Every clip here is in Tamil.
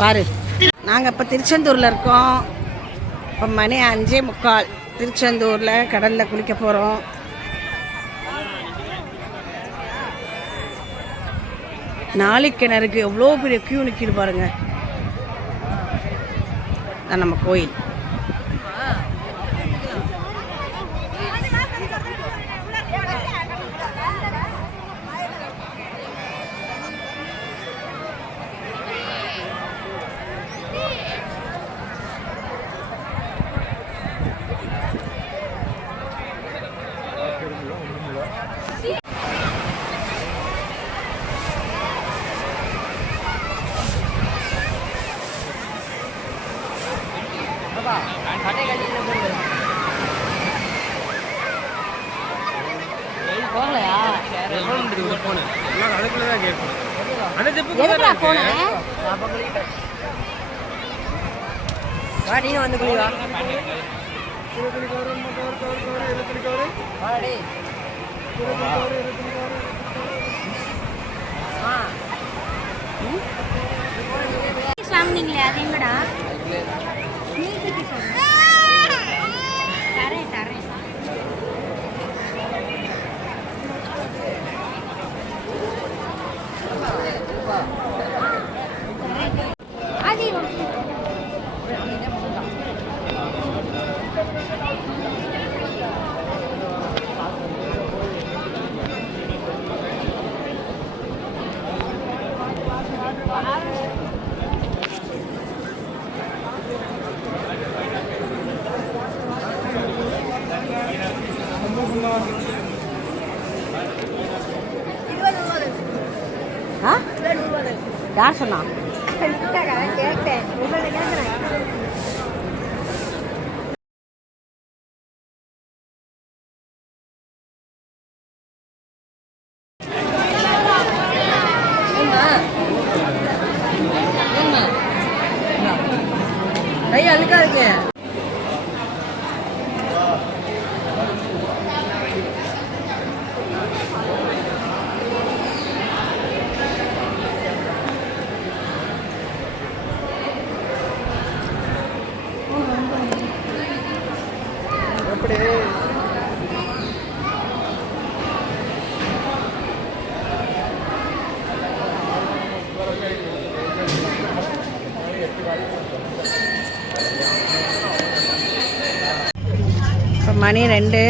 பாரு, நாங்கள் இப்போ திருச்செந்தூரில் இருக்கோம். இப்போ மணி 5:45. திருச்செந்தூரில் கடலில் குளிக்க போகிறோம். நாளைக்கிணறுக்கு எவ்வளோ பெரிய கியூ நிற்கிது பாருங்கள். தான் நம்ம கோயில். வந்து குளிவா வாங்கினீங்களே அது எங்கடா? தரேன் தரேன். யார் சொன்னா? கேட்டேன். ஐயா அழுக்காதீங்க. இப்போ மணி 2.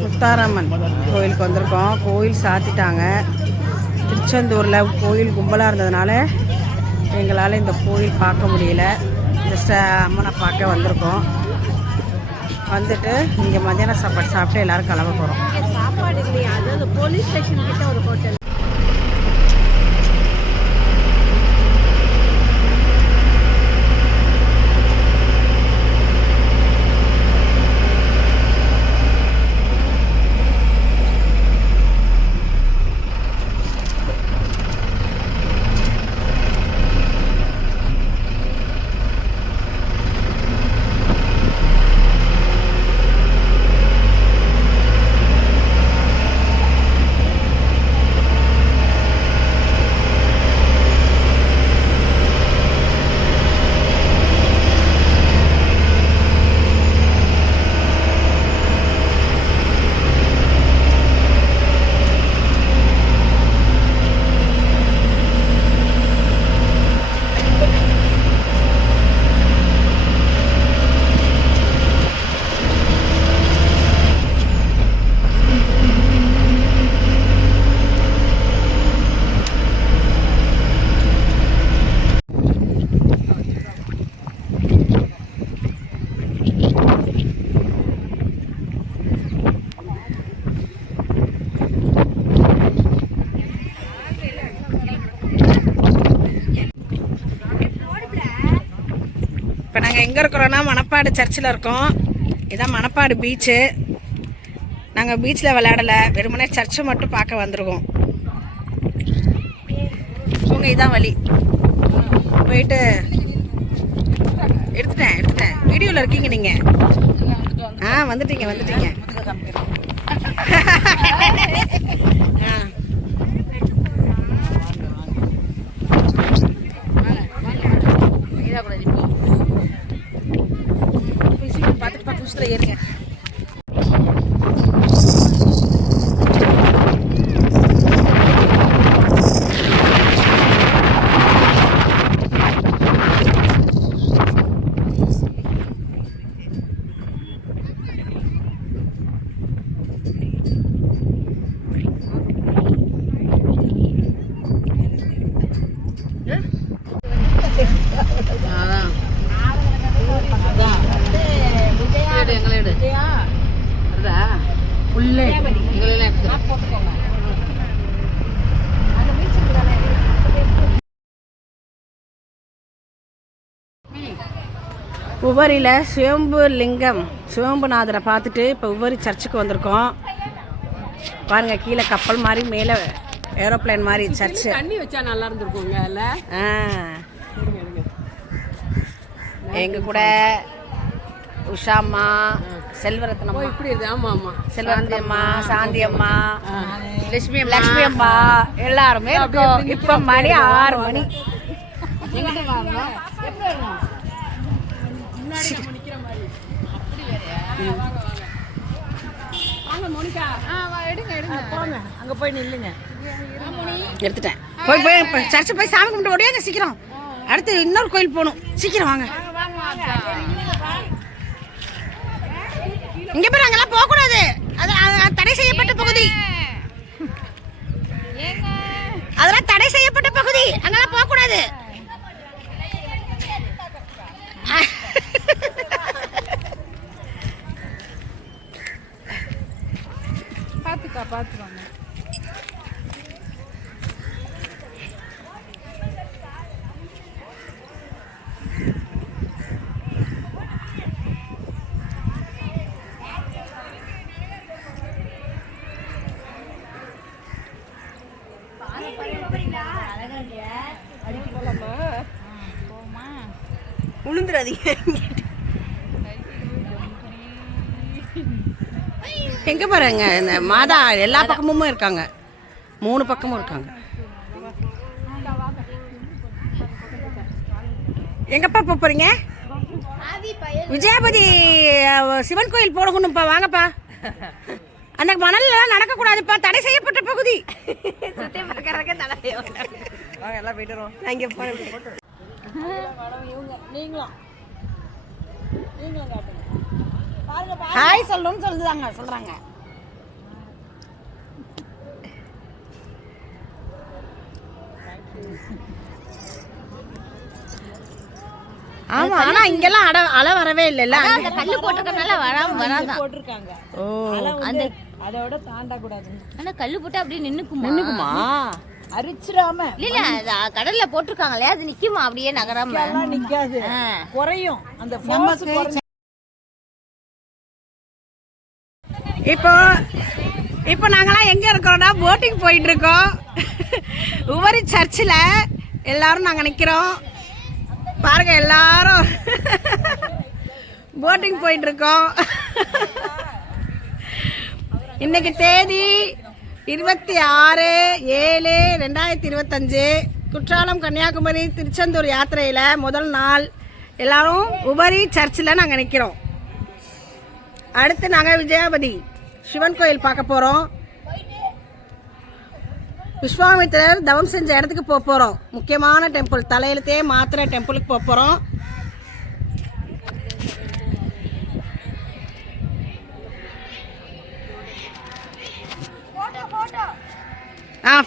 முத்தாரம்மன் கோயிலுக்கு வந்திருக்கோம். கோயில் சாத்திட்டாங்க. திருச்செந்தூரில் கோயில் கும்பலாக இருந்ததுனால எங்களால் இந்த கோயில் பார்க்க முடியல. ஜஸ்ட் அம்மனை பார்க்க வந்திருக்கோம். வந்துட்டு இங்கே மத்தியான சாப்பாடு சாப்பிட்டு எல்லோரும் கிளம்ப போகிறோம். சாப்பாடு இல்லையா? அது போலீஸ் ஸ்டேஷன் கிட்ட ஒரு ஹோட்டல். இப்போ நாங்கள் எங்கே இருக்கிறோன்னா மணப்பாடு சர்ச்சில் இருக்கோம். இதுதான் மணப்பாடு பீச்சு. நாங்கள் பீச்சில் விளையாடலை, வெறுமனே சர்ச்சை மட்டும் பார்க்க வந்திருக்கோம். போங்க, இதான் வழி. போயிட்டு எடுத்துட்டேன். வீடியோவில் இருக்கீங்க நீங்கள். வந்துட்டீங்க. பார்த்துட்டு பக்கத்துல ஏறுங்க. உவரியில் சிவம்புநாதரை பார்த்துட்டு இப்போ உவரி சர்ச்சுக்கு வந்திருக்கோம். பாருங்க, கீழே கப்பல் மாதிரி, மேலே ஏரோப்ளேன் மாதிரி சர்ச்சு. தண்ணி வச்சா நல்லா இருந்திருக்குங்க. எங்க கூட உஷாம்மா, செல்வரத்னம், இப்படி இருக்கு. ஆமா செல்வரத்னம்மா, சாந்தி அம்மா, லட்சுமி அம்மா எல்லாருமே இருக்கோம். இப்போ மணி 6 மணி. அங்க போய் நில்லுங்க. எடுத்துட்டேன். போய் சர்ச்சு போய் சாமி கும்பிட்டு ஓடியாங்க சீக்கிரம். அடுத்து இன்னொரு கோயில் போகணும். சீக்கிரம் வாங்க. இங்க போய் அங்கெல்லாம் போக கூடாது. அது தடை செய்யப்பட்ட பகுதி. அதெல்லாம் தடை செய்யப்பட்ட பகுதி. அங்கெல்லாம் போக கூடாது. பாத்துக்கோங்க. உளுந்துடாதீங்க. எங்க பாருங்க, இந்த மாதா எல்லா பக்கமும் இருக்காங்க. 3 பக்கமும் இருக்காங்க. எங்கப்பா போறீங்க? விஜயாபதி சிவன் கோயில் போகணும்ப்பா. வாங்கப்பா. அந்த மணல்லாம் நடக்க கூடாதுப்பா. தடை செய்யப்பட்ட பகுதி. எல்லாம் போயிட்டு வரோம். நீங்களும் ஹாய் சொல்லணும்னு சொல்றாங்க. ஆமா, ஆனா இங்கெல்லாம் அலை வரவே இல்லைல்ல. அந்த கல்லு போட்டிருக்கனால வராம போட்டிருக்காங்க. ஓ, அந்த அதோட தாண்ட கூடாது. ஆனா கல்லு போட்டா அப்படியே நின்னுக்குமா? அரிச்சிராம இல்ல, கடல்ல போட்டிருக்காங்களே, அது நிக்குமா? அப்படியே நகராம நிக்காது, குறையும் அந்த ஃபோர்ஸ். இப்போ நாங்களாம் எங்க இருக்கோம்னா போட்டிங் போயிட்டு இருக்கோம். உவரி சர்ச்சில் எல்லாரும் நாங்கள் நிற்கிறோம். பாருங்க, எல்லாரும் போட்டிங் போயிட்டு இருக்கோம். இன்னைக்கு தேதி 26/7/2025. குற்றாலம், கன்னியாகுமரி, திருச்செந்தூர் யாத்திரையில் முதல் நாள். எல்லாரும் உவரி சர்ச்சில் நாங்கள் நிற்கிறோம். அடுத்து நாங்கள் விஜயாபதி சிவன் கோயில் பார்க்க போகிறோம். விஸ்வாமித்திரர் தவம் செஞ்ச இடத்துக்கு போக போகிறோம். முக்கியமான டெம்பிள், தலையிலத்தே மாத்திரை டெம்பிளுக்கு போக போகிறோம்.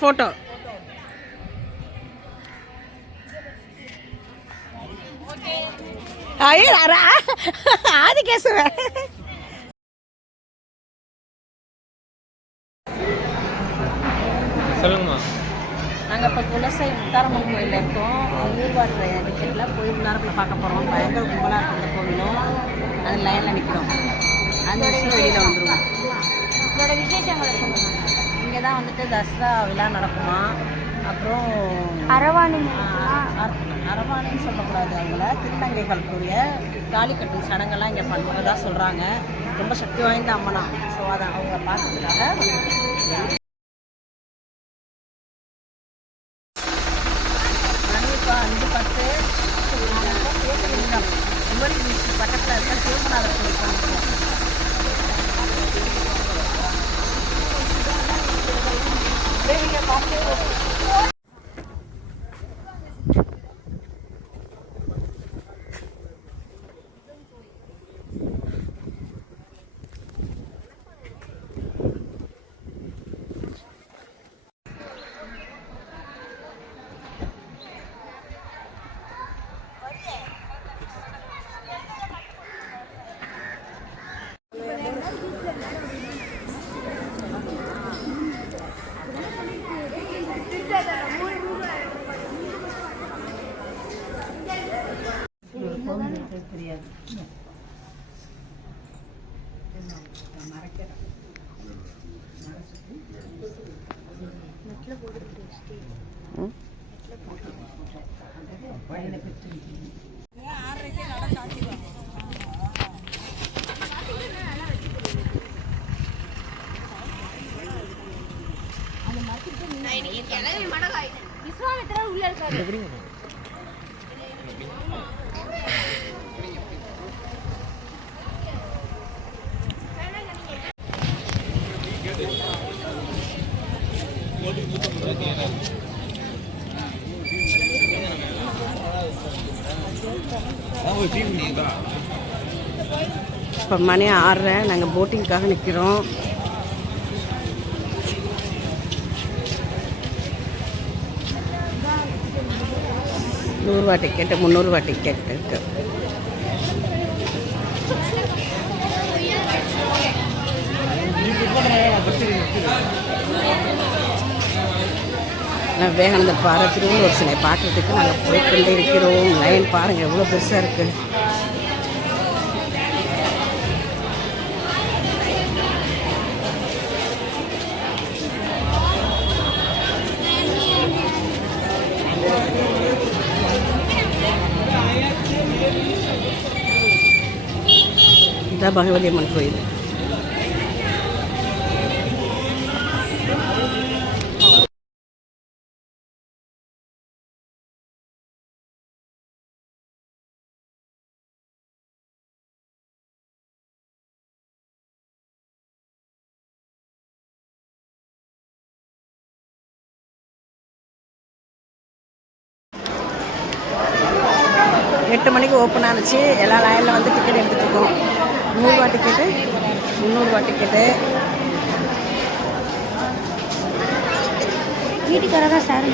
ஃபோட்டோ ஆதிகேசவன். சொல்லுங்கம்மா. நாங்கள் இப்போ குலசை முத்தாரம்மன் கோயிலில் இருக்கோம். ஊர்வாட்டு டிக்கெட்டில் போய் உள்ளாரக்குள்ள பார்க்க போகிறோம். பயங்கர கும்பலாக இருக்கும் அந்த கோவிலும். அது லைனில் நிற்கிறோம். அந்த விஷயம் வெளியில் வந்துடுவோம். இதோட விசேஷங்கள் இருக்குமா? இங்கே தான் வந்துட்டு தசரா விழா நடக்குமா. அப்புறம் அரவாணின்னு சொல்லக்கூடாது, அவங்கள திருநங்கைகளுக்குரிய தாலி கட்டும் சடங்கெல்லாம் இங்கே பண்ணுறதா சொல்கிறாங்க. ரொம்ப சக்தி வாய்ந்த அம்மனா. ஸோ அதை அவங்க பார்க்கறதுக்காக இப்போ 5:10 உமரி பீச் பக்கத்தில் இருக்க சிவமநாதர் கோயில் பண்ணிக்கிறோம். தெரியாது. உள்ள இருக்காரு. இப்போ மணி 6:30, நாங்கள் போட்டிங்காக நிற்கிறோம். ₹100 டிக்கெட்டு, ₹300 டிக்கெட் இருக்கு. விவேகானந்தர் பாறை திருவள்ளுவர் சிலை பார்க்கறதுக்கு நாங்கள் போய்கொண்டே இருக்கிறோம். லைன் பாருங்கள் எவ்வளோ பெருசாக இருக்குது. இதான் பகவதி அம்மன் கோயில். எட்டு மணிக்கு ஓப்பன் ஆனிச்சு. எல்லா லைனில் வந்து டிக்கெட் எடுத்துகிட்டு இருக்கோம். ₹100 டிக்கெட்டு, ₹300 டிக்கெட்டு. வீட்டுக்காரங்க சார்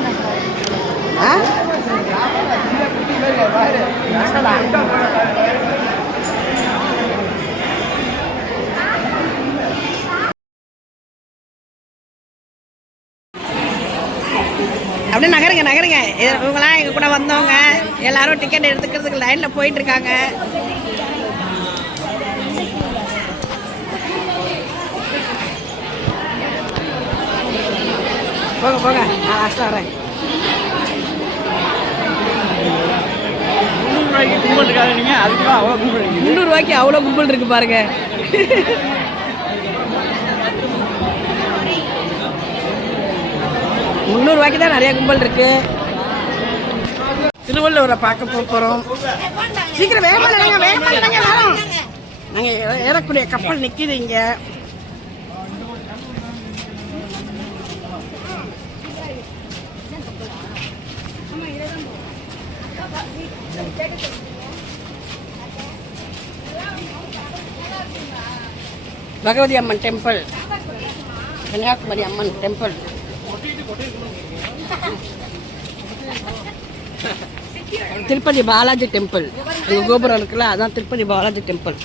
அப்படியே நகருங்க நகருங்க. இவங்களாம் எங்கள் கூட வந்தவங்க எல்லாரும் டிக்கெட் எடுத்துக்கிறதுக்கு லைனில் போயிட்டுருக்காங்க. போங்க போங்க, நான் லாஸ்ட்டாக வரேன். ₹300 அவ்வளோ கும்பல் இருக்கு பாருங்க. ₹300 தான் நிறைய கும்பல் இருக்கு. திருவள்ளுவரை பார்க்க போகிறோம். சீக்கிரம் வேகமாக நடங்க, வேகமாக நடங்க. வரோம். நாங்கள் ஏறக்கூடிய கப்பல் நிற்கிது இங்கே. பகவதி அம்மன் டெம்பிள், கன்னியாகுமரி அம்மன் டெம்பிள். திருப்பதி பாலாஜி டெம்பிள், எங்கள் கோபுரம் இருக்குல்ல, அதான் திருப்பதி பாலாஜி டெம்பிள்.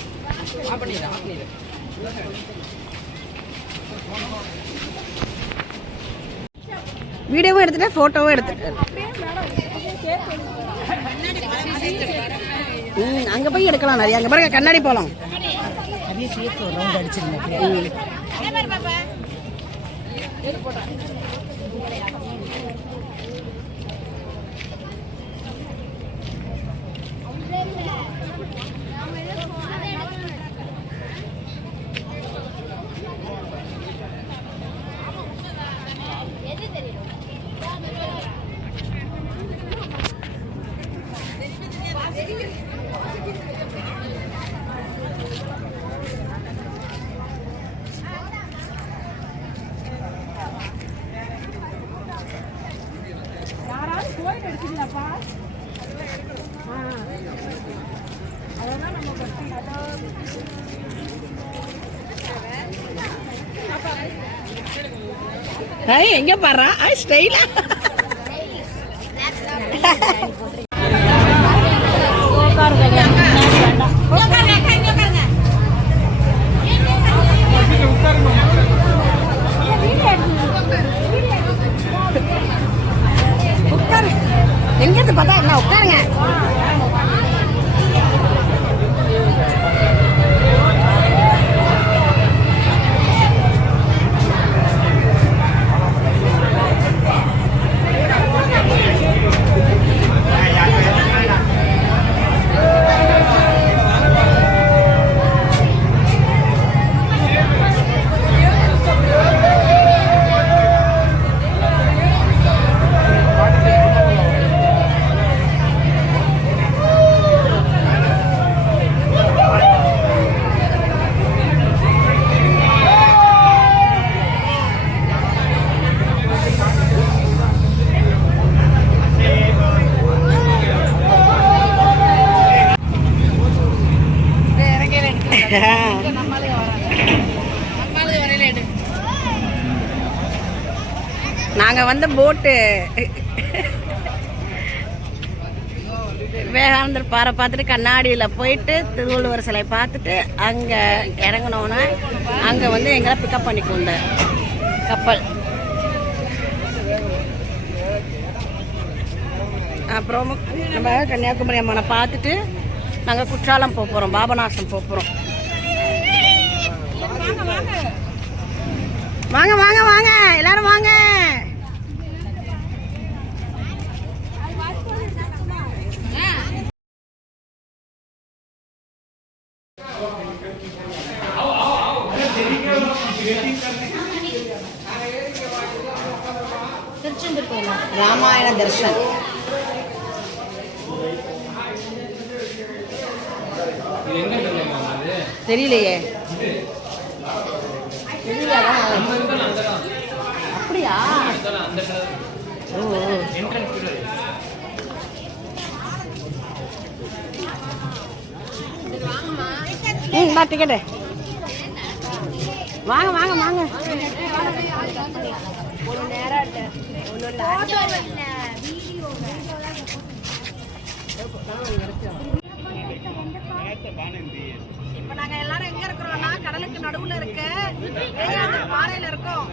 வீடியோவும் எடுத்துட்டேன், ஃபோட்டோவும் எடுத்துட்டேன். அங்கே போய் எடுக்கலாம் நிறைய. அங்கே பாருங்க கண்ணாடி போகலாம். யாராவது கோயில் எடுத்துக்கலாப்பா. அதெல்லாம் நம்ம எங்க பாடுறா ஸ்டைலா உட்காரு. எங்க இருந்து பார்த்தா என்ன உட்காருங்க. நாங்க வந்த போட்டு விவேகானந்தர் பாறை பார்த்துட்டு கண்ணாடியில் போயிட்டு திருவள்ளுவர் சிலை பார்த்துட்டு அங்கே இறங்கினோன்னா அங்கே வந்து எங்களை பிக்கப் பண்ணிக்கோங்க கப்பல். அப்புறம் நம்ம கன்னியாகுமரி அம்மனை பார்த்துட்டு நாங்கள் குற்றாலம் போக போகிறோம், பாபநாசம் போக போகிறோம். வாங்க வாங்க வாங்க எல்லாரும் வாங்க. ராமாயண தர்ஷன். தெரியலையே. அப்படியா? டிக்கெட்டு வாங்க வாங்க வாங்க. இப்ப நாங்க எல்லாரும் எங்க இருக்கிறோம்னா கடலுக்கு நடுவுல இருக்க பாறையில இருக்கோம்.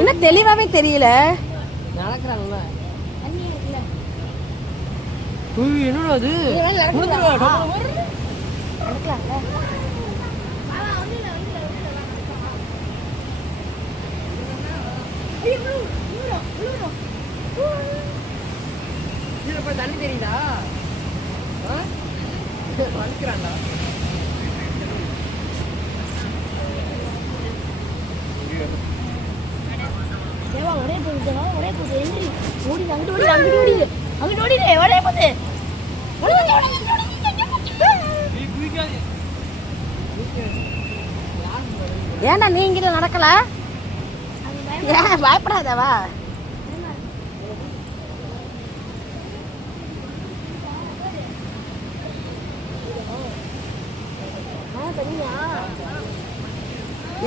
என்ன தெளிவாவே தெரியல. நடக்கிறாங்களா என்னடா அது? தண்ணி தெரியுதா? வலிக்கிறாண்டா. ஒரே போகுது ஒரே போகுது. ஓடி அங்கிட்டு ஓடி அங்கிட்டு ஓடி அங்கிட்டு ஓடி ஒரே போகுது. ஏன்டா நீ இங்கிட்ட நடக்கல? ஏன் பயப்படாதவா?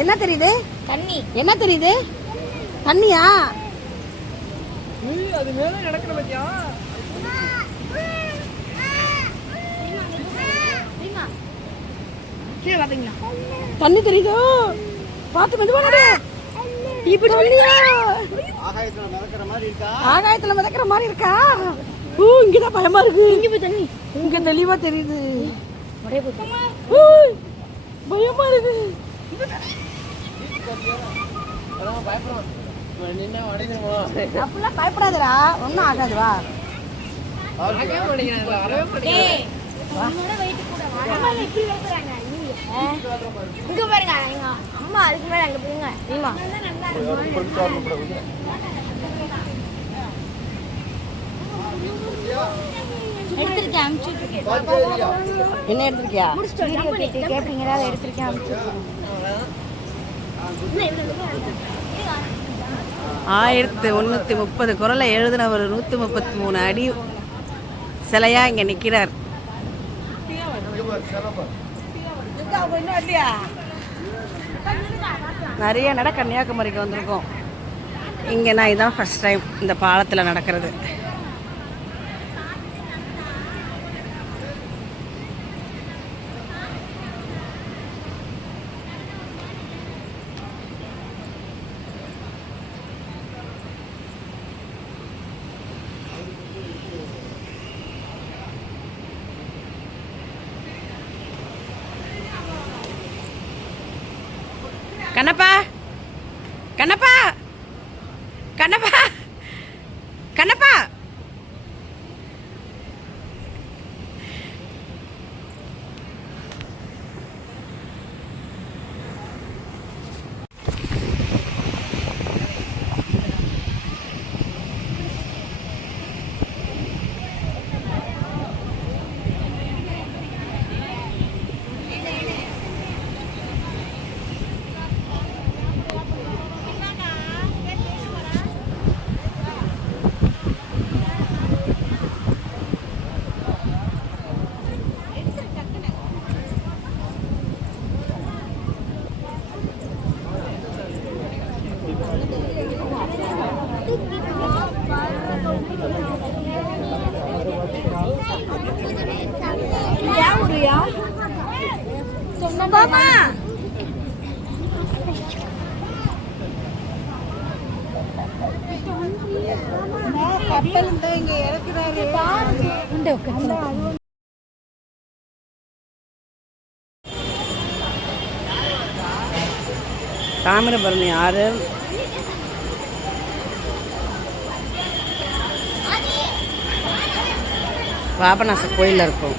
என்ன தெரியுது? தண்ணி. என்ன தெரியுது? தண்ணியா? அது மேல நடக்கிற பத்தியா? தண்ணி தெரியுதோ? பார்த்து மெதுவானே இப்படி சொல்லியா ஆகாயத்துல மிதக்கிற மாதிரி இருக்கா? இங்கதான் பயமா இருக்கு. இங்க தெளிவா தெரியுது. பயமா இருக்கு. அப்படிலாம் பயப்படாதடா, ஒன்னும் ஆகாதுவா. இங்க பாருங்க எங்க அம்மா அதுக்கு மேல அங்க போங்க. எடுத்திருக்கேன், என்ன எடுத்திருக்கியா? கேப்பீங்களா? எடுத்திருக்கேன். 1130 குரலை எழுதினவர் 133 அடி சிலையா இங்க நிக்கிறார். நிறைய நட கன்னியாகுமரிக்கு வந்திருக்கோம். இங்கே நான் இதான் ஃபர்ஸ்ட் டைம் இந்த பாலத்தில் நடக்கிறது. கண்ணப்பா கண்ணப்பா கண்ணப்பா கண்ணப்பா தாமிரபரணி ஆறு பாபநாச கோயிலில் இருக்கும்.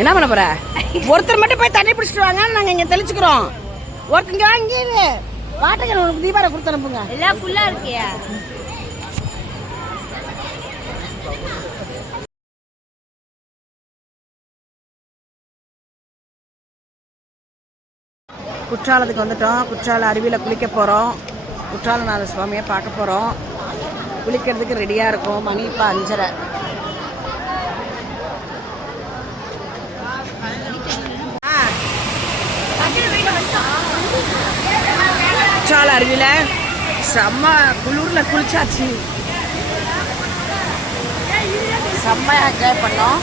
என்ன பண்ண போற? ஒருத்தர் மட்டும் போய் தண்ணி பிடிச்சிட்டு வாங்க, நாங்கள் இங்கே தெளிச்சுக்கிறோம். ஒருத்தர் இங்கே வாங்கி வாட்டகர் ஒரு தீபாவளி கொடுத்து அனுப்புங்க. எல்லாம் ஃபுல்லா இருக்கியா? குற்றாலத்துக்கு வந்துட்டோம். குற்றால அருவியில் குளிக்க போகிறோம். குற்றாலநாத சுவாமியை பார்க்க போகிறோம். குளிக்கிறதுக்கு ரெடியாக இருக்கும். மணி இப்போ 5:30. குற்றால அருவியில் செம்ம குளிரில் குளிச்சாச்சு. செம்மையாக என்ஜாய் பண்ணோம்.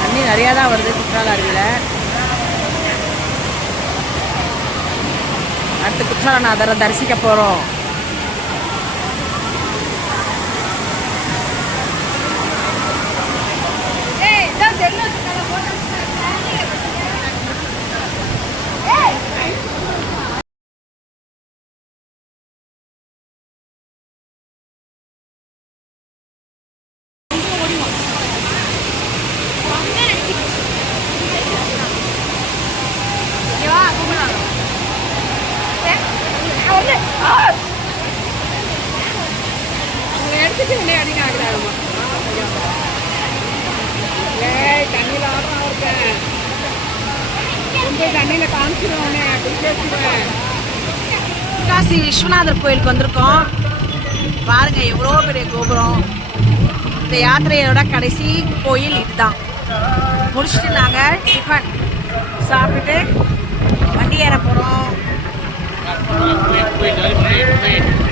தண்ணி நிறையா தான் வருது குற்றால அருவியில். அடுத்து குற்றாலநாதரை தரிசிக்க போகிறோம். எடுத்துட்டு என்ன அடிக்க ஆகிறாருமா தண்ணியில் ஆடுறா இருக்கேன். தண்ணியில் காமிச்சிருவோன்னே அப்படி பேசுவேன். காசி விஸ்வநாதர் கோயிலுக்கு வந்திருக்கோம். பாருங்க எவ்வளோ பெரிய கோபுரம். இந்த யாத்திரையோட கடைசி கோயில் இதுதான். முடிச்சுட்டு நாங்கள் டிஃபன் சாப்பிட்டுட்டு வண்டி ஏற போகிறோம். Wait,